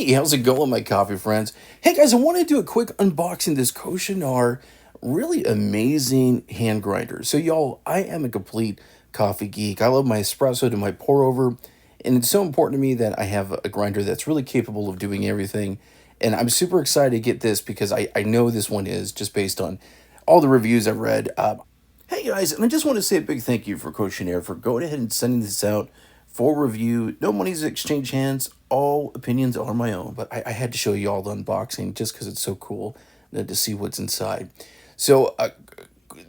Hey, how's it going, my coffee friends? Hey guys, I want to do a quick unboxing of this Cocinare really amazing hand grinder. So y'all, I am a complete coffee geek. I love my espresso to my pour over, and it's so important to me that I have a grinder that's really capable of doing everything. And I'm super excited to get this because I know this one is just based on all the reviews I've read. Hey guys, and I just want to say a big thank you for Cocinare for going ahead and sending this out for review. No money's exchanged hands. All opinions are my own, but I had to show you all the unboxing just because it's so cool to see what's inside. So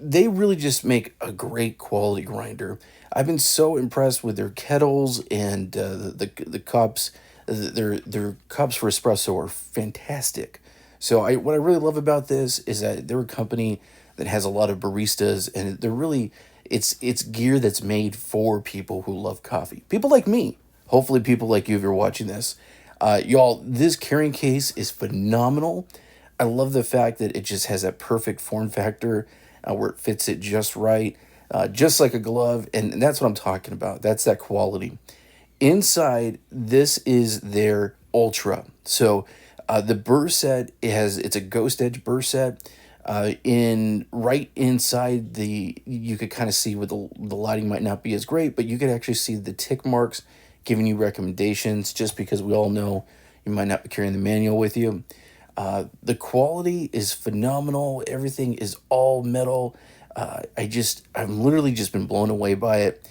they really just make a great quality grinder. I've been so impressed with their kettles and the cups. Their cups for espresso are fantastic. So what I really love about this is that they're a company that has a lot of baristas, and they're really it's gear that's made for people who love coffee. People like me. Hopefully people like you if you're watching this. Y'all, this carrying case is phenomenal. I love the fact that it just has that perfect form factor where it fits it just right, just like a glove. And that's what I'm talking about. That's that quality. Inside, this is their Ultra. So the Burr set it's a GhostEdge Burr set. In right inside you could kind of see where the lighting might not be as great, but you could actually see the tick marks giving you recommendations, just because we all know you might not be carrying the manual with you. The quality is phenomenal. Everything is all metal. I've literally just been blown away by it.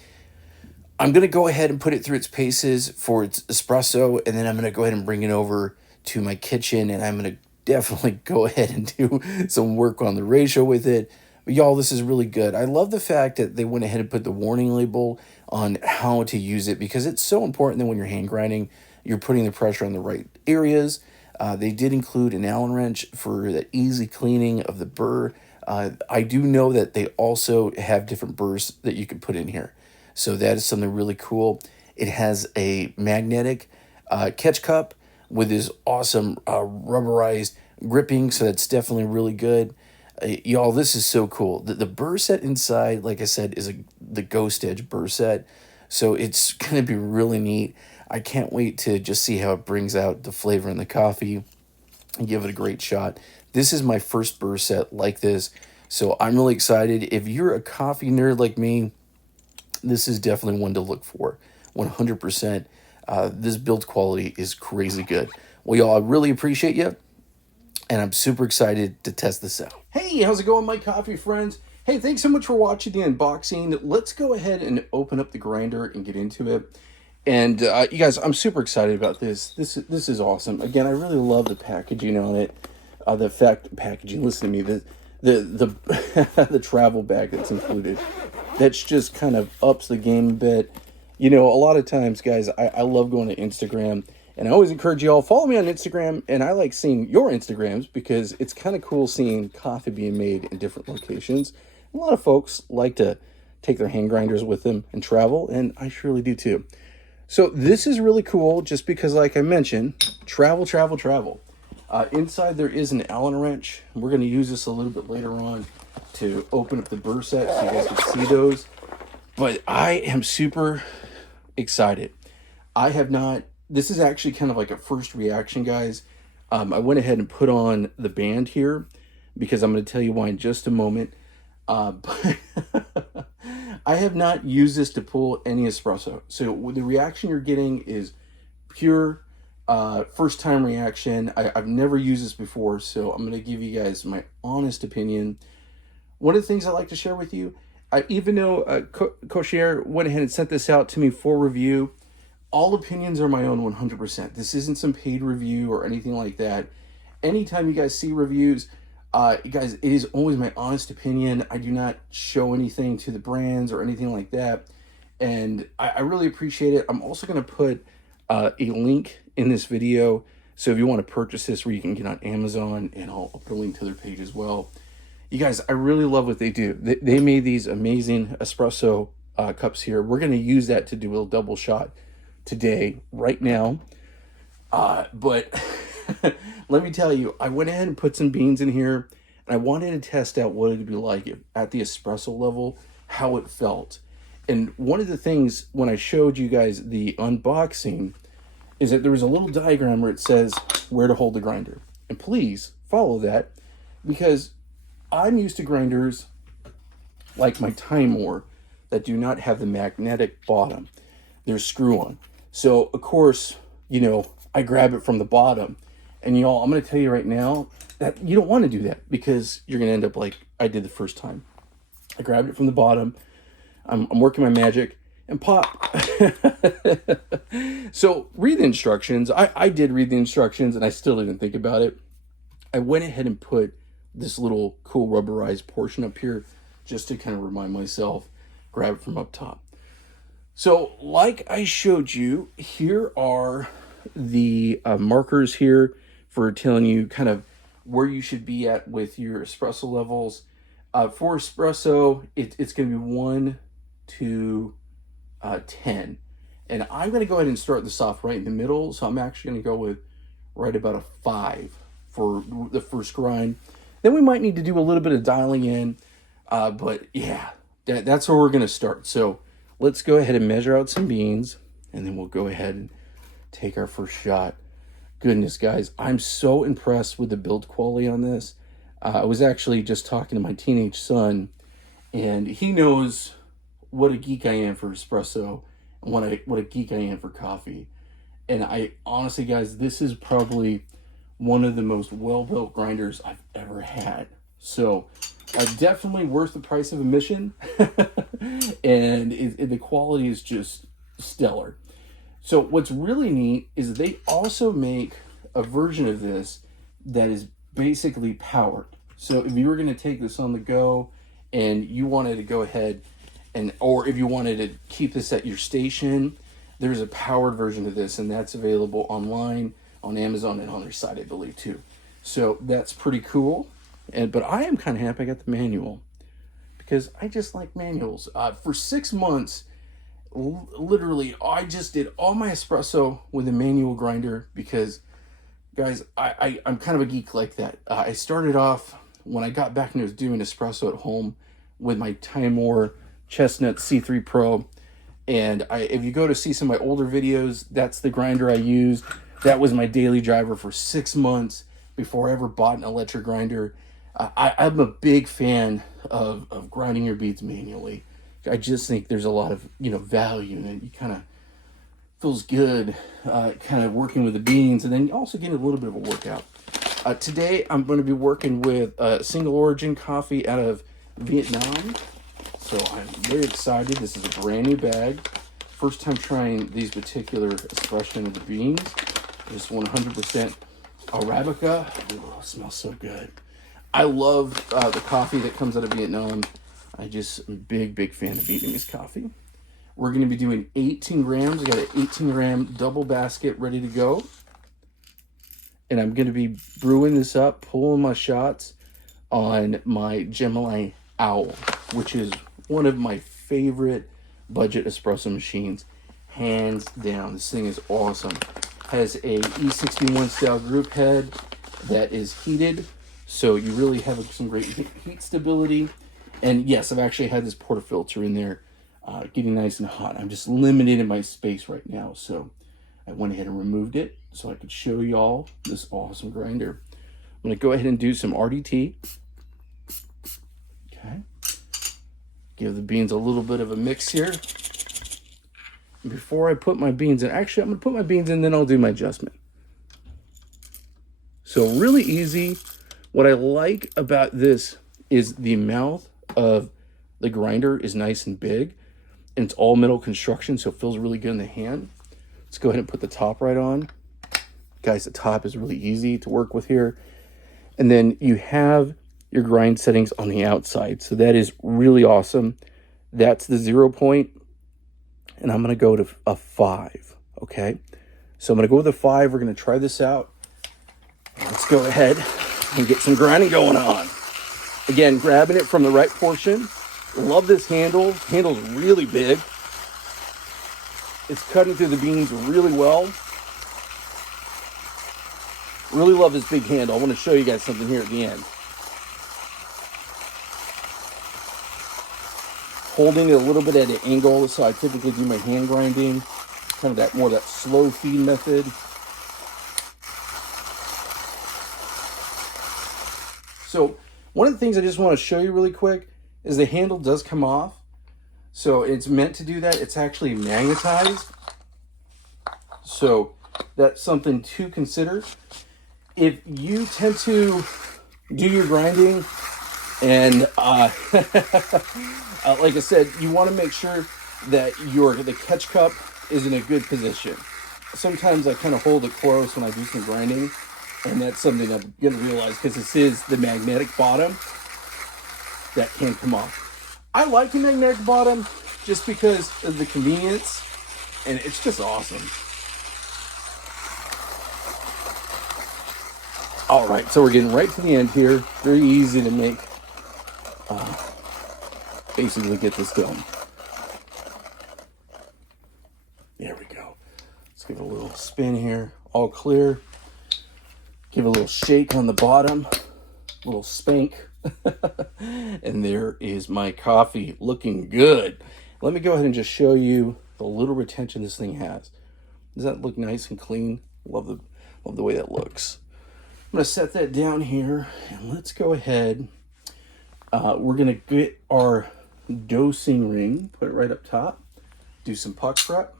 I'm going to go ahead and put it through its paces for its espresso, and then I'm going to go ahead and bring it over to my kitchen, and I'm going to definitely go ahead and do some work on the ratio with it. But y'all, this is really good. I love the fact that they went ahead and put the warning label on how to use it, because it's so important that when you're hand grinding, you're putting the pressure on the right areas. They did include an Allen wrench for the easy cleaning of the burr. I do know that they also have different burrs that you can put in here. So that is something really cool. It has a magnetic catch cup with this awesome rubberized gripping, so that's definitely really good. Y'all, this is so cool. The burr set inside, like I said, is the GhostEdge burr set, so it's going to be really neat. I can't wait to just see how it brings out the flavor in the coffee and give it a great shot. This is my first burr set like this, so I'm really excited. If you're a coffee nerd like me, this is definitely one to look for, 100%. This build quality is crazy good. Well, y'all, I really appreciate you, and I'm super excited to test this out. Hey, how's it going, my coffee friends? Hey, thanks so much for watching the unboxing. Let's go ahead and open up the grinder and get into it. And you guys, I'm super excited about this. This is awesome. Again, I really love the packaging on it. The packaging. Listen to me. The the travel bag that's included. That's just kind of ups the game a bit. You know, a lot of times, guys, I love going to Instagram, and I always encourage you all, follow me on Instagram, and I like seeing your Instagrams because it's kind of cool seeing coffee being made in different locations. A lot of folks like to take their hand grinders with them and travel, and I surely do too. So this is really cool just because, like I mentioned, travel. Inside there is an Allen wrench. We're going to use this a little bit later on to open up the burr set so you guys can see those. But I am super excited. This is actually kind of like a first reaction, guys. I went ahead and put on the band here because I'm going to tell you why in just a moment. But I have not used this to pull any espresso. So the reaction you're getting is pure first time reaction. I've never used this before, so I'm going to give you guys my honest opinion. One of the things I like to share with you, even though Cocinare went ahead and sent this out to me for review, all opinions are my own 100%. This isn't some paid review or anything like that. Anytime you guys see reviews, guys, it is always my honest opinion. I do not show anything to the brands or anything like that. And I really appreciate it. I'm also going to put a link in this video. So if you want to purchase this, where you can get on Amazon, and I'll put a link to their page as well. You guys, I really love what they do. They made these amazing espresso cups here. We're going to use that to do a double shot today, right now. But let me tell you, I went ahead and put some beans in here, and I wanted to test out what it would be like at the espresso level, how it felt. And one of the things when I showed you guys the unboxing is that there was a little diagram where it says where to hold the grinder. And please follow that, because I'm used to grinders like my Timor that do not have the magnetic bottom. They're screw-on. So, of course, you know, I grab it from the bottom. And y'all, I'm going to tell you right now that you don't want to do that, because you're going to end up like I did the first time. I grabbed it from the bottom. I'm working my magic and pop. So read the instructions. I did read the instructions and I still didn't think about it. I went ahead and put this little cool rubberized portion up here just to kind of remind myself, grab it from up top. So like I showed you, here are the markers here for telling you kind of where you should be at with your espresso levels. For espresso, it's going to be 1 to 10. And I'm going to go ahead and start this off right in the middle. So I'm actually going to go with right about a 5 for the first grind. Then we might need to do a little bit of dialing in. But yeah, that's where we're going to start. So let's go ahead and measure out some beans, and then we'll go ahead and take our first shot. Goodness, guys, I'm so impressed with the build quality on this. I was actually just talking to my teenage son, and he knows what a geek I am for espresso and what a geek I am for coffee. And I honestly, guys, this is probably one of the most well-built grinders I've ever had. So definitely worth the price of admission. And the quality is just stellar. So what's really neat is they also make a version of this that is basically powered. So if you were going to take this on the go and you wanted to go ahead or if you wanted to keep this at your station, there's a powered version of this, and that's available online on Amazon and on their site, I believe, too. So that's pretty cool. But I am kind of happy I got the manual, because I just like manuals. For 6 months, literally, I just did all my espresso with a manual grinder, because, guys, I'm kind of a geek like that. I started off when I got back and I was doing espresso at home with my Timor Chestnut C3 Pro. And if you go to see some of my older videos, that's the grinder I used. That was my daily driver for 6 months before I ever bought an electric grinder. I'm a big fan of grinding your beans manually. I just think there's a lot of value in it. You kind of feels good, kind of working with the beans, and then you also get a little bit of a workout. Today I'm going to be working with single origin coffee out of Vietnam. So I'm very excited. This is a brand new bag. First time trying these particular expression of the beans. This 100% Arabica. Ooh, it smells so good. I love the coffee that comes out of Vietnam. I'm a big fan of Vietnamese coffee. We're going to be doing 18 grams. I got an 18-gram double basket ready to go. And I'm going to be brewing this up, pulling my shots on my Gemini Owl, which is one of my favorite budget espresso machines, hands down. This thing is awesome. Has a E61 style group head that is heated, so you really have some great heat stability. And yes, I've actually had this portafilter in there getting nice and hot. I'm just limited in my space right now, so I went ahead and removed it so I could show y'all this awesome grinder. I'm going to go ahead and do some RDT. Okay. Give the beans a little bit of a mix here. Before I put my beans in, actually, I'm going to put my beans in, then I'll do my adjustment. So really easy. What I like about this is the mouth of the grinder is nice and big, and it's all metal construction, so it feels really good in the hand. Let's go ahead and put the top right on. Guys, the top is really easy to work with here. And then you have your grind settings on the outside. So that is really awesome. That's the 0 point. And I'm going to go to a 5. Okay. So I'm going to go with a 5. We're going to try this out. Let's go ahead and get some grinding going on. Again, grabbing it from the right portion. Love this handle. Handle's really big. It's cutting through the beans really well. Really love this big handle. I want to show you guys something here at the end. Holding it a little bit at an angle, so I typically do my hand grinding kind of that more that slow feed method. So one of the things I just want to show you really quick is the handle does come off. So it's meant to do that. It's actually magnetized. So that's something to consider. If you tend to do your grinding and like I said, you want to make sure that the catch cup is in a good position. Sometimes I kind of hold it close when I do some grinding, and that's something I'm going to realize because this is the magnetic bottom that can come off. I like the magnetic bottom just because of the convenience, and it's just awesome. All right, so we're getting right to the end here. Very easy to make, basically get this done. There we go. Let's give it a little spin here. All clear. Give it a little shake on the bottom. A little spank. And there is my coffee looking good. Let me go ahead and just show you the little retention this thing has. Does that look nice and clean? Love the way that looks. I'm going to set that down here, and let's go ahead. We're going to get our dosing ring, put it right up top, do some puck prep.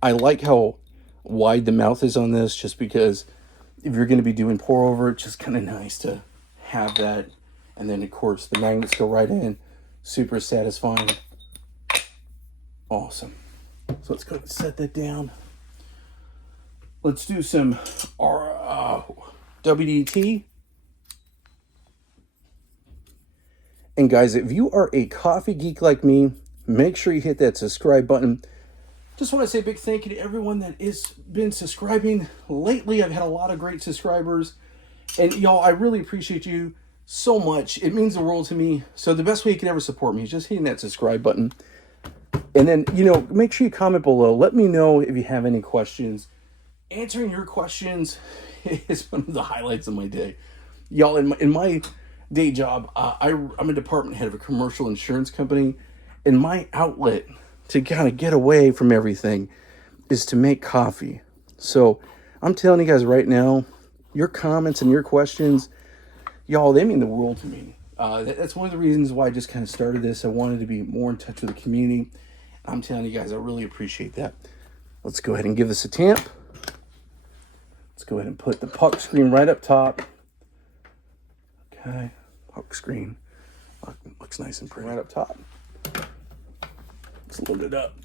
I like how wide the mouth is on this, just because if you're going to be doing pour over, it's just kind of nice to have that. And then, of course, the magnets go right in. Super satisfying. Awesome. So let's go ahead and set that down. Let's do some WDT. And guys, if you are a coffee geek like me, make sure you hit that subscribe button. Just want to say a big thank you to everyone that has been subscribing lately. I've had a lot of great subscribers. And y'all, I really appreciate you so much. It means the world to me. So the best way you can ever support me is just hitting that subscribe button. And then, make sure you comment below. Let me know if you have any questions. Answering your questions is one of the highlights of my day. Y'all, in my day job, I'm a department head of a commercial insurance company. And my outlet to kind of get away from everything is to make coffee. So I'm telling you guys right now, your comments and your questions, y'all, they mean the world to me. That's one of the reasons why I just kind of started this. I wanted to be more in touch with the community. I'm telling you guys, I really appreciate that. Let's go ahead and give this a tamp. Let's go ahead and put the puck screen right up top. Okay, puck screen. Looks nice and pretty right up top. Let's load it up.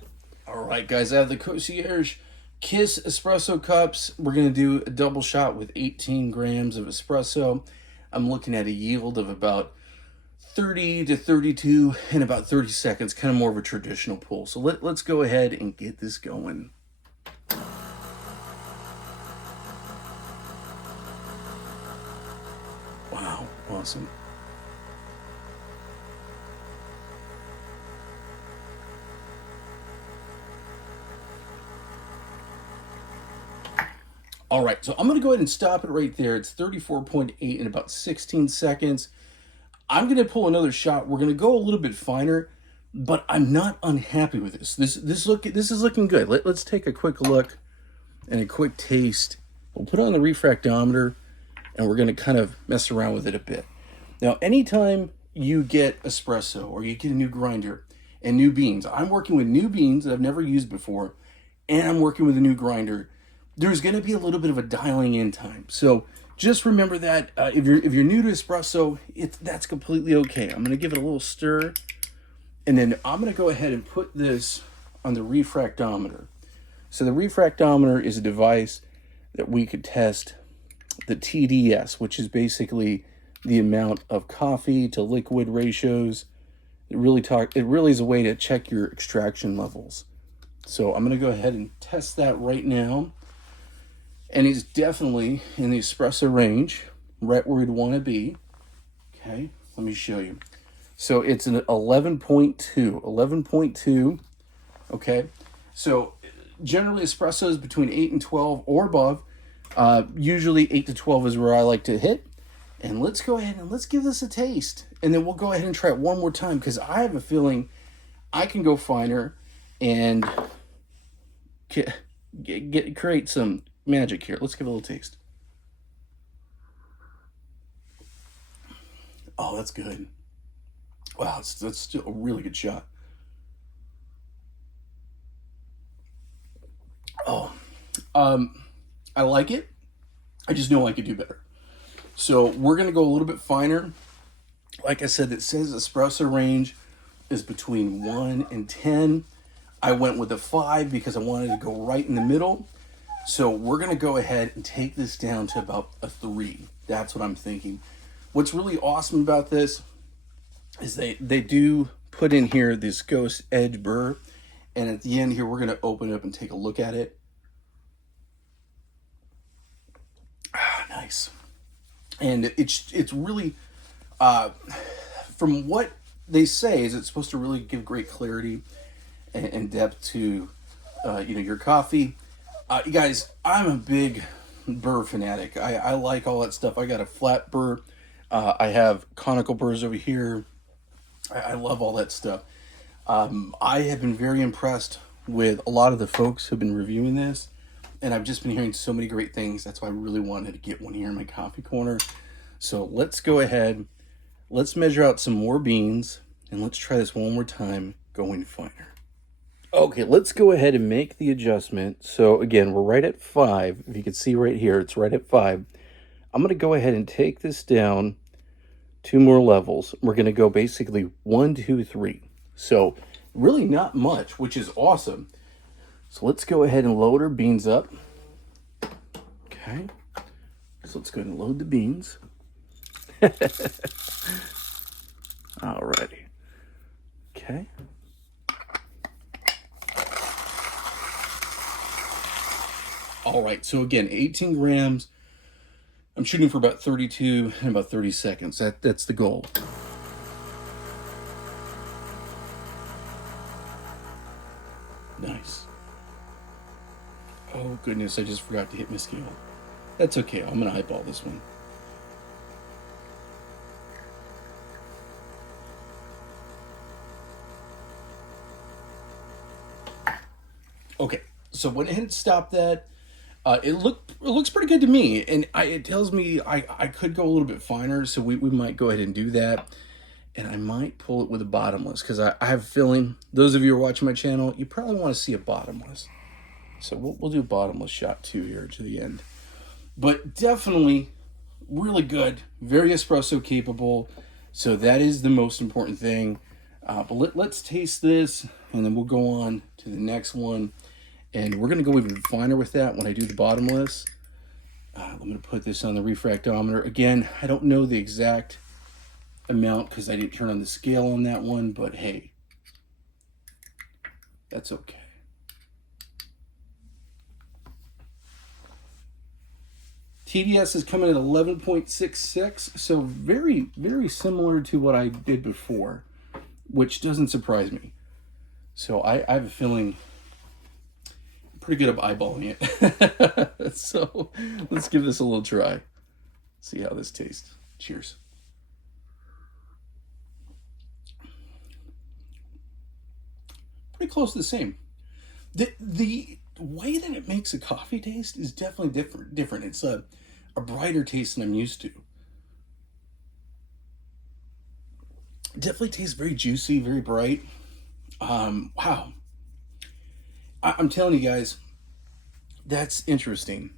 All right, guys, I have the Concierge Kiss espresso cups. We're going to do a double shot with 18 grams of espresso. I'm looking at a yield of about 30 to 32 in about 30 seconds, kind of more of a traditional pull. So let's go ahead and get this going. Wow, awesome. All right, so I'm going to go ahead and stop it right there. It's 34.8 in about 16 seconds. I'm going to pull another shot. We're going to go a little bit finer, but I'm not unhappy with this. This is looking good. Let's take a quick look and a quick taste. We'll put it on the refractometer, and we're going to kind of mess around with it a bit. Now, anytime you get espresso or you get a new grinder and new beans, I'm working with new beans that I've never used before, and I'm working with a new grinder, there's going to be a little bit of a dialing in time. So just remember that if you're new to espresso, that's completely okay. I'm going to give it a little stir, and then I'm going to go ahead and put this on the refractometer. So the refractometer is a device that we could test the TDS, which is basically the amount of coffee to liquid ratios. It really is a way to check your extraction levels. So I'm going to go ahead and test that right now. And it's definitely in the espresso range, right where we'd want to be. Okay, let me show you. So it's an 11.2. Okay, so generally espresso is between 8 and 12 or above. Usually 8 to 12 is where I like to hit. And let's go ahead and let's give this a taste. And then we'll go ahead and try it one more time because I have a feeling I can go finer and create some magic here. Let's give it a little taste. Oh, that's good. Wow, that's still a really good shot. Oh, I like it. I just know I could do better. So we're gonna go a little bit finer. Like I said, it says espresso range is between 1 and 10. I went with a 5 because I wanted to go right in the middle. So we're gonna go ahead and take this down to about a 3. That's what I'm thinking. What's really awesome about this is they do put in here this GhostEdge Burr, and at the end here we're gonna open it up and take a look at it. Ah, nice. And it's really from what they say is it's supposed to really give great clarity and depth to your coffee. You guys, I'm a big burr fanatic. I like all that stuff. I got a flat burr. I have conical burrs over here. I love all that stuff. I have been very impressed with a lot of the folks who've been reviewing this, and I've just been hearing so many great things. That's why I really wanted to get one here in my coffee corner. So let's go ahead. Let's measure out some more beans, and let's try this one more time, going finer. Okay, let's go ahead and make the adjustment. So again, we're right at 5. If you can see right here, it's right at 5. I'm going to go ahead and take this down 2 more levels. We're going to go basically 1, 2, 3. So really not much, which is awesome. So let's go ahead and load our beans up. Okay, so let's go ahead and load the beans. Alrighty. Okay. All right, so again, 18 grams. I'm shooting for about 32 and about 30 seconds. That's the goal. Nice. Oh goodness, I just forgot to hit my scale. That's okay, I'm gonna eyeball this one. Okay, so went ahead and stopped that. It looks pretty good to me, and it tells me I could go a little bit finer, so we might go ahead and do that. And I might pull it with a bottomless, because I have a feeling, those of you who are watching my channel, you probably want to see a bottomless. So we'll do a bottomless shot too here to the end. But definitely really good, very espresso capable. So that is the most important thing. But let's taste this, and then we'll go on to the next one. And we're going to go even finer with that when I do the bottomless. I'm going to put this on the refractometer. Again, I don't know the exact amount because I didn't turn on the scale on that one, but hey, that's okay. TDS is coming at 11.66, so very, very similar to what I did before, which doesn't surprise me. So I have a feeling I'm pretty good at eyeballing it. So let's give this a little try. See how this tastes. Cheers. Pretty close to the same. The way that it makes a coffee taste is definitely different. It's a brighter taste than I'm used to. It definitely tastes very juicy, very bright. Wow. I'm telling you guys, that's interesting.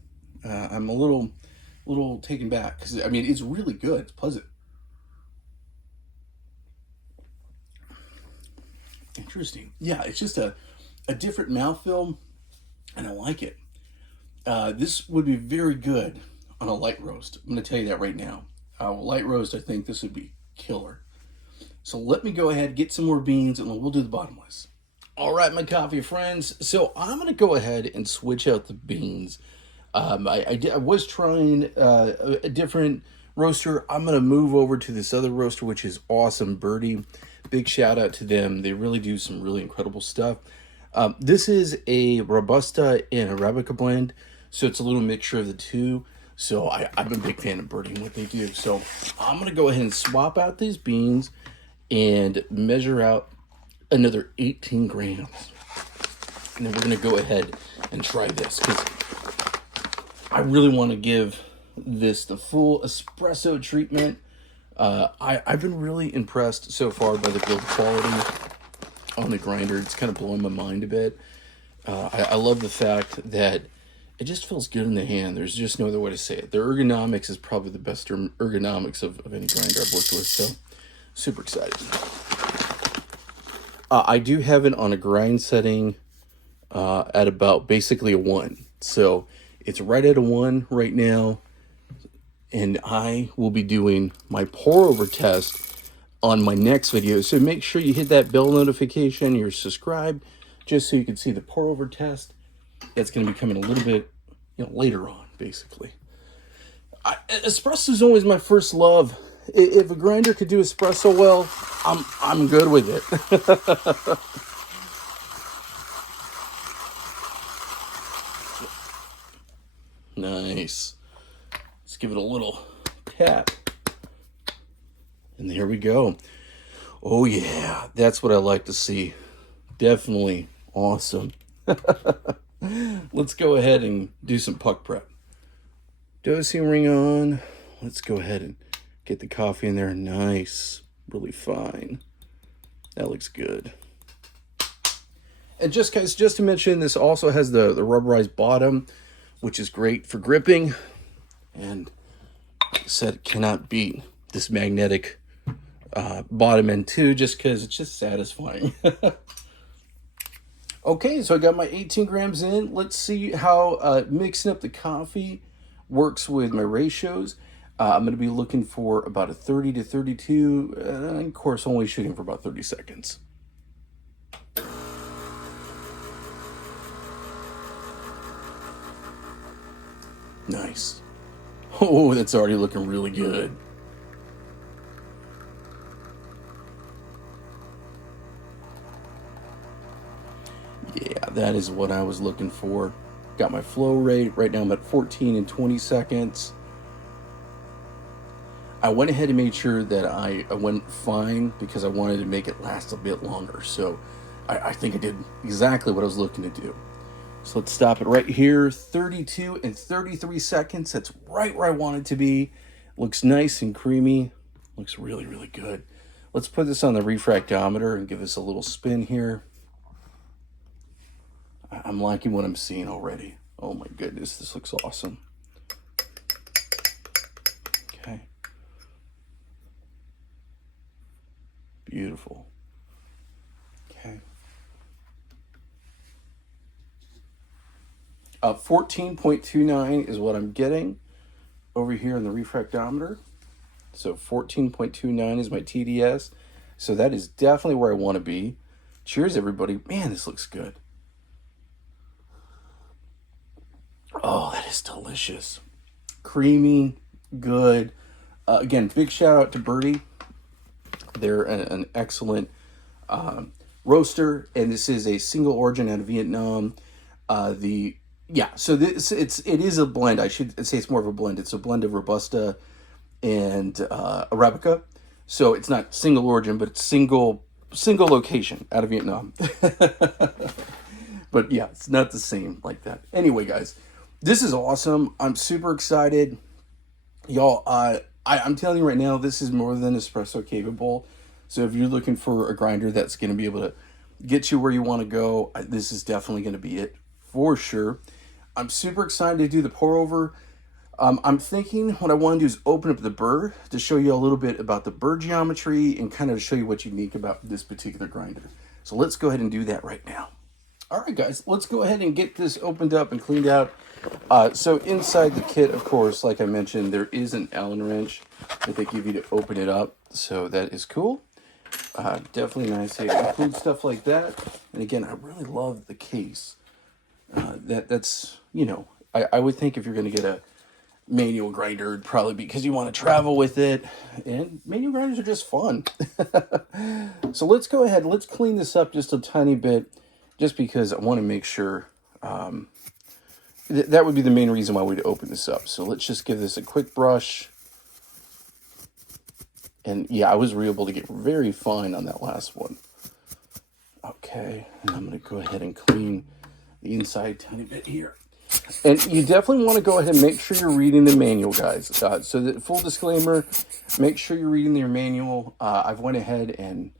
I'm a little taken back because I mean it's really good. It's pleasant. Interesting. Yeah, it's just a different mouthfeel, and I like it. This would be very good on a light roast. I'm going to tell you that right now. Light roast, I think this would be killer. So let me go ahead, get some more beans, and we'll do the bottomless. All right, my coffee friends. So I'm going to go ahead and switch out the beans. I was trying a different roaster. I'm going to move over to this other roaster, which is awesome, Birdie. Big shout out to them. They really do some really incredible stuff. This is a Robusta and Arabica blend, so it's a little mixture of the two. So I'm a big fan of birding what they do. So I'm going to go ahead and swap out these beans and measure out another 18 grams. And then we're going to go ahead and try this because I really want to give this the full espresso treatment. I've been really impressed so far by the build quality on the grinder. It's kind of blowing my mind a bit. I love the fact that it just feels good in the hand. There's just no other way to say it. The ergonomics is probably the best ergonomics of any grinder I've worked with, so super excited. I do have it on a grind setting at about basically a 1. So it's right at a 1 right now. And I will be doing my pour over test on my next video. So make sure you hit that bell notification, you're subscribed, just so you can see the pour over test. It's going to be coming a little bit, later on, basically. Espresso is always my first love. If a grinder could do espresso well, I'm good with it. Nice. Let's give it a little tap. And there we go. Oh yeah, that's what I like to see. Definitely awesome. Let's go ahead and do some puck prep. Dosing ring on. Let's go ahead and get the coffee in there. Nice. Really fine. That looks good. And just guys, just to mention, this also has the rubberized bottom, which is great for gripping. And like I said, cannot beat this magnetic bottom end too, just because it's just satisfying. Okay, so I got my 18 grams in. Let's see how mixing up the coffee works with my ratios. I'm going to be looking for about a 30 to 32, and of course only shooting for about 30 seconds. Nice. Oh, that's already looking really good. Yeah, that is what I was looking for. Got my flow rate. Right now I'm at 14 and 20 seconds. I went ahead and made sure that I went fine because I wanted to make it last a bit longer. So I think I did exactly what I was looking to do. So let's stop it right here. 32 and 33 seconds. That's right where I want it to be. Looks nice and creamy. Looks really, really good. Let's put this on the refractometer and give this a little spin here. I'm liking what I'm seeing already. Oh my goodness, this looks awesome. Okay. Beautiful. Okay. 14.29 is what I'm getting over here in the refractometer. So 14.29 is my TDS. So that is definitely where I want to be. Cheers, everybody. Man, this looks good. Oh, that is delicious. Creamy, good. Again, big shout out to Birdie. They're an excellent roaster, and this is a single origin out of Vietnam. So it is a blend. I should say it's more of a blend. It's a blend of Robusta and Arabica. So it's not single origin, but it's single location out of Vietnam. But yeah, it's not the same like that. Anyway, guys, this is awesome. I'm super excited. Y'all, I'm telling you right now, this is more than espresso capable. So if you're looking for a grinder that's going to be able to get you where you want to go, this is definitely going to be it for sure. I'm super excited to do the pour over. I'm thinking what I want to do is open up the Burr to show you a little bit about the Burr geometry and kind of show you what's unique about this particular grinder. So let's go ahead and do that right now. All right, guys, let's go ahead and get this opened up and cleaned out. So inside the kit, of course, like I mentioned, there is an Allen wrench that they give you to open it up. So that is cool. Definitely nice. They include stuff like that. And again, I really love the case. That's, I would think if you're going to get a manual grinder, it'd probably be because you want to travel with it. And manual grinders are just fun. So let's go ahead. Let's clean this up just a tiny bit, just because I want to make sure that would be the main reason why we'd open this up. So let's just give this a quick brush. And yeah, I was able to get very fine on that last one. Okay, and I'm going to go ahead and clean the inside a tiny bit here. And you definitely want to go ahead and make sure you're reading the manual, guys. So the full disclaimer, make sure you're reading your manual. I've went ahead and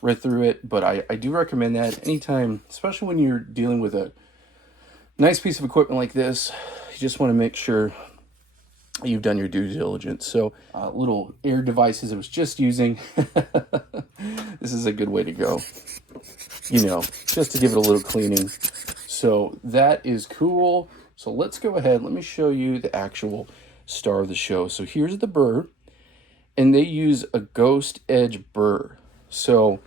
read through it, but I do recommend that anytime, especially when you're dealing with a nice piece of equipment like this. You just want to make sure you've done your due diligence. So little air devices I was just using. This is a good way to go, you know, just to give it a little cleaning. So that is cool. So let's go ahead. Let me show you the actual star of the show. So here's the Burr, and they use a GhostEdge Burr. So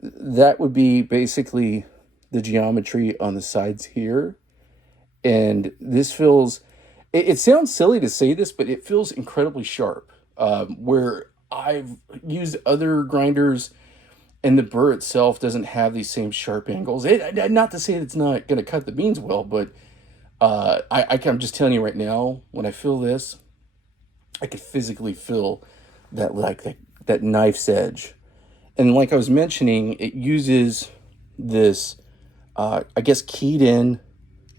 that would be basically the geometry on the sides here. And this feels, it sounds silly to say this, but it feels incredibly sharp. Where I've used other grinders and the Burr itself doesn't have these same sharp angles. Not to say it's not going to cut the beans well, but I'm just telling you right now, when I feel this, I could physically feel that, like that knife's edge. And like I was mentioning, it uses this, I guess, keyed in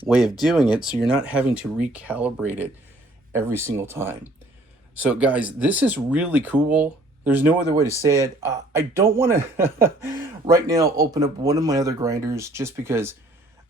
way of doing it, so you're not having to recalibrate it every single time. So guys, this is really cool. There's no other way to say it. I don't want to right now open up one of my other grinders just because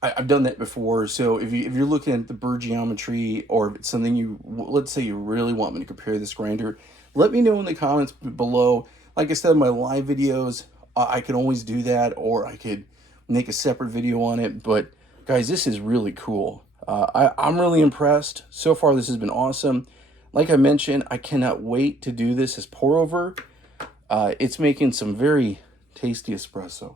I've done that before. So if you're looking at the Burr geometry, or if it's something let's say you really want me to compare this grinder, let me know in the comments below. Like I said in my live videos, I can always do that, or I could make a separate video on it. But guys, this is really cool. I'm really impressed. So far, this has been awesome. Like I mentioned, I cannot wait to do this as pour over. It's making some very tasty espresso.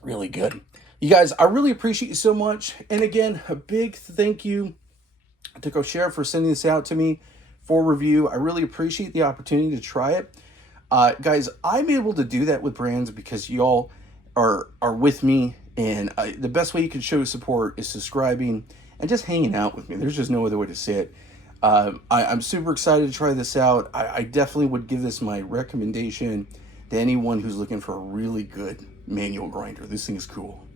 Really good. You guys, I really appreciate you so much. And again, a big thank you to GhostEdge for sending this out to me for review. I really appreciate the opportunity to try it. Guys, I'm able to do that with brands because y'all are with me. And the best way you can show support is subscribing and just hanging out with me. There's just no other way to say it. I'm super excited to try this out. I definitely would give this my recommendation to anyone who's looking for a really good manual grinder. This thing is cool.